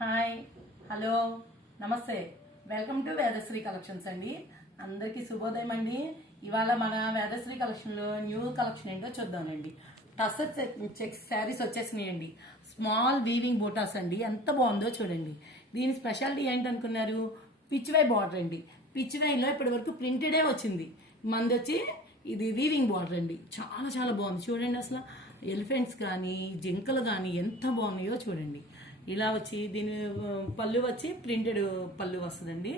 Hi, hello, నమస్తే. Welcome to Vedasri collections అండి. అందరికీ శుభోదయం అండి. ఇవాళ మన వేదశ్రీ కలెక్షన్లో న్యూ కలెక్షన్ ఏంటో చూద్దామండి. టసర్ చెక్స్ శారీస్ వచ్చేసినాయండి. స్మాల్ వీవింగ్ బూటాస్ అండి. ఎంత బాగుందో చూడండి. దీని స్పెషాలిటీ ఏంటనుకున్నారు? పిచ్వై బార్డర్ అండి. పిచ్వైలో ఇప్పటి వరకు ప్రింటెడే వచ్చింది. మంది వచ్చి ఇది వీవింగ్ బార్డర్ అండి. చాలా చాలా బాగుంది చూడండి. అసలు ఎలిఫెంట్స్ కానీ జింకలు కానీ ఎంత బాగున్నాయో చూడండి. ఇలా వచ్చి దీని పళ్ళు వచ్చి ప్రింటెడ్ పళ్ళు వస్తుందండి.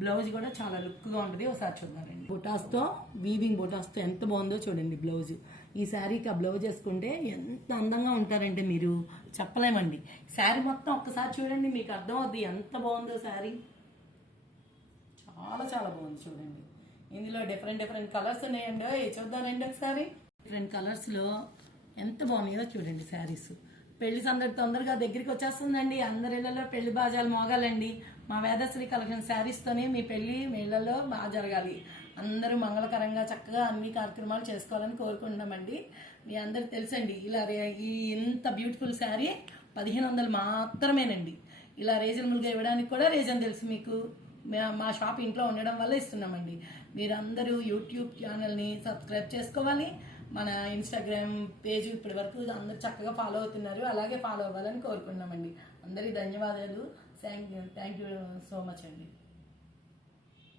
బ్లౌజ్ కూడా చాలా లుక్గా ఉంటుంది. ఒకసారి చూద్దామండి. బొటాస్తో వీవింగ్ బొటాస్తో ఎంత బాగుందో చూడండి బ్లౌజ్. ఈ శారీకి ఆ బ్లౌజ్ వేసుకుంటే ఎంత అందంగా ఉంటారంటే మీరు చెప్పలేమండి. శారీ మొత్తం ఒక్కసారి చూడండి, మీకు అర్థం అవుద్ది ఎంత బాగుందో శారీ. చాలా చాలా బాగుంది చూడండి. ఇందులో డిఫరెంట్ డిఫరెంట్ కలర్స్ ఉన్నాయండి. చూద్దానండి ఒకసారి. డిఫరెంట్ కలర్స్లో ఎంత బాగున్నాయో చూడండి శారీస్. పెళ్లి సందడి తొందరగా దగ్గరికి వచ్చేస్తుందండి. అందరి ఇళ్లలో పెళ్లి బాజాలు మోగాలండి. మా వేదశ్రీ కలెక్షన్ శారీస్తోనే మీ పెళ్లి మీ ఇళ్లలో బాగా జరగాలి. అందరూ మంగళకరంగా చక్కగా అన్ని కార్యక్రమాలు చేసుకోవాలని కోరుకుంటున్నామండి. మీ అందరికి తెలుసండి, ఇలా ఈ ఇంత బ్యూటిఫుల్ శారీ 1500 మాత్రమేనండి. ఇలా రీజనబుల్గా ఇవ్వడానికి కూడా రీజన్ తెలుసు మీకు. మా షాప్ ఇంట్లో ఉండడం వల్ల ఇస్తున్నామండి. మీరందరూ యూట్యూబ్ ఛానల్ని సబ్స్క్రైబ్ చేసుకోవాలి. మన ఇన్స్టాగ్రామ్ పేజ్ ఇప్పటి వరకు అందరు చక్కగా ఫాలో అవుతున్నారు. అలాగే ఫాలో అవ్వాలని కోరుకున్నామండి. అందరికీ ధన్యవాదాలు. థ్యాంక్ యూ సో మచ్ అండి.